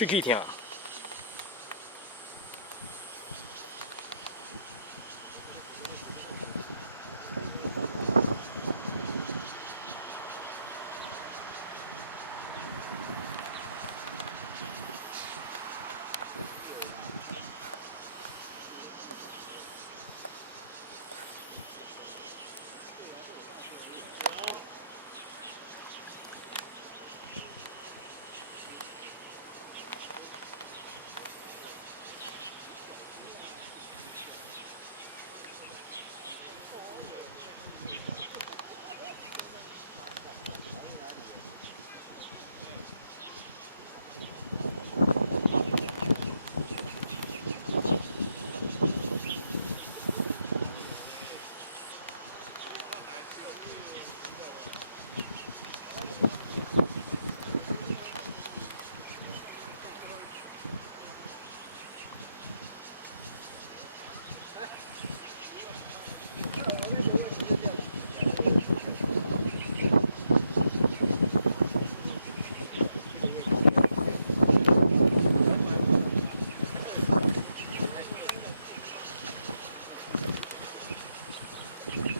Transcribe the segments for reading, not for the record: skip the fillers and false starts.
喙齿疼。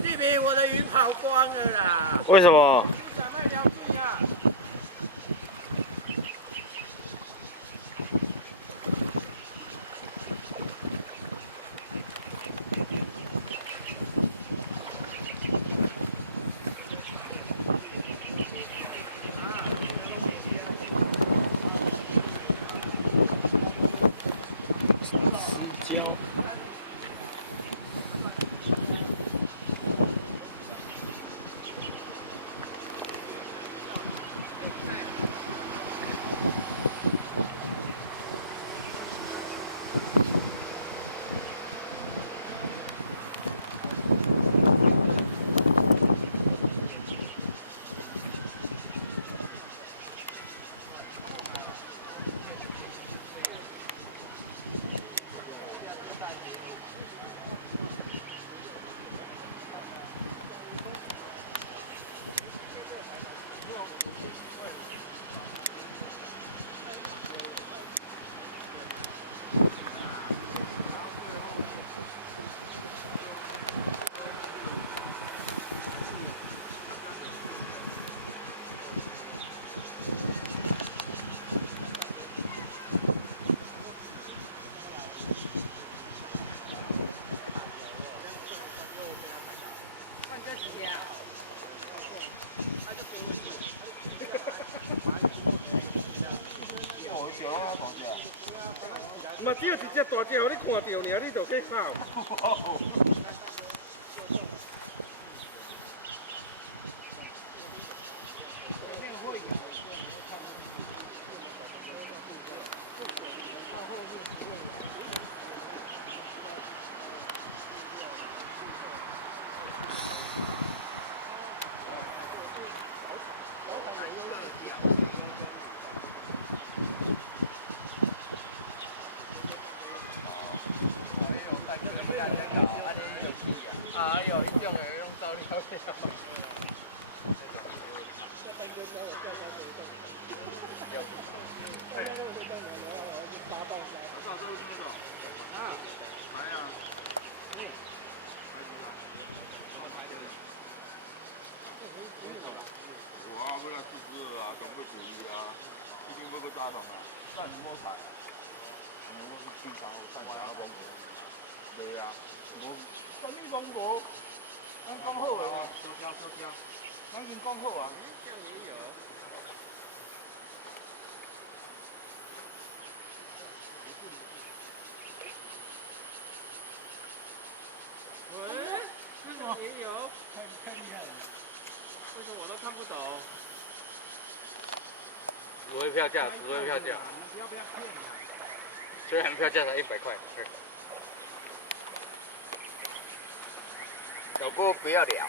弟弟，我的鱼跑光了啦！为什么？不想卖条径啊！私交。嘛，只有一只大只，互你看到尔，你就去跑。哎呦，迄种的拢走了了。我啊，要来试试啊，总要鼓励啊，一定要打通啊，蛋摸菜啊，我是平常蛋啥拢无，对啊，无，啥物拢无，咱讲好个啊，小挑，咱已经讲好啊。这样也有。喂，这样也有，太厉害了，为什么我都看不懂？指挥票价，指挥票价。你不要骗啊！虽然票价才100块。小郭不要聊。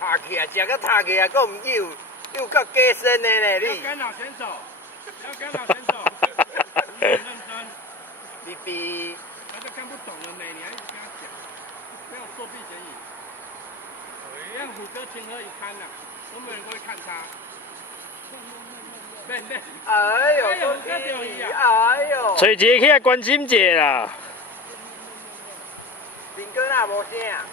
拍起啊，食个拍起啊，搁唔又较加深的呢，不要你。干扰选手，不要干扰选手，认真。你比他就看不懂了呢，你还一直跟他讲，不要作弊嫌疑。让虎哥情何以堪呐？都没有人会看他。对对。哎呦，哎呦，找一个起来关心一下啦。林哥那无声啊。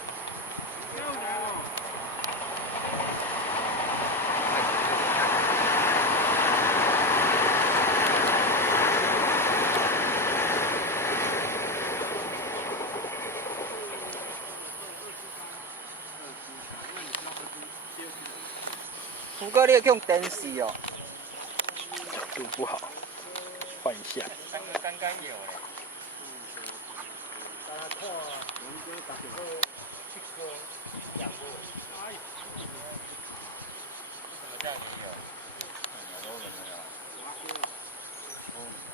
虎哥，你有用电视哦？度不好，换一下。刚刚有嘞。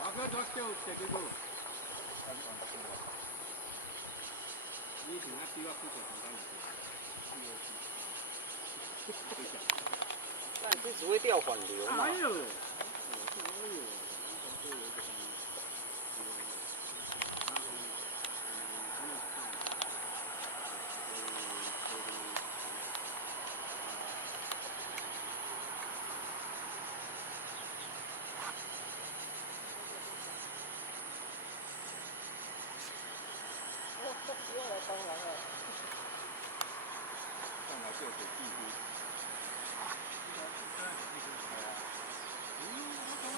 阿哥多叫这个个。以前那比我不简单。但是只会掉缓流嘛。哎呦！上来就给地图。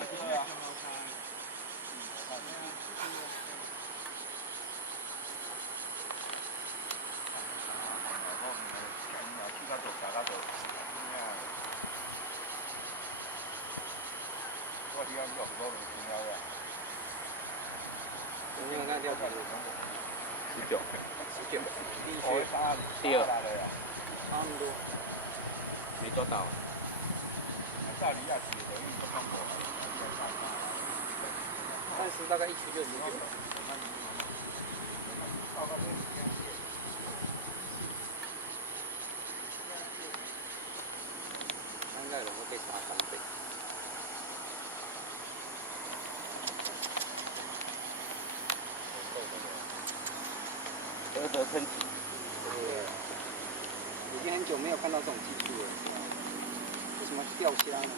对啊。我听讲有好多人听了呀。你有看掉船？19。第二。差不多。没抓到。大利亚是等于不看过。但是大概1区就19。应该容易被杀3倍。得称体。已经很久没有看到这种技术了，为什么掉虾呢？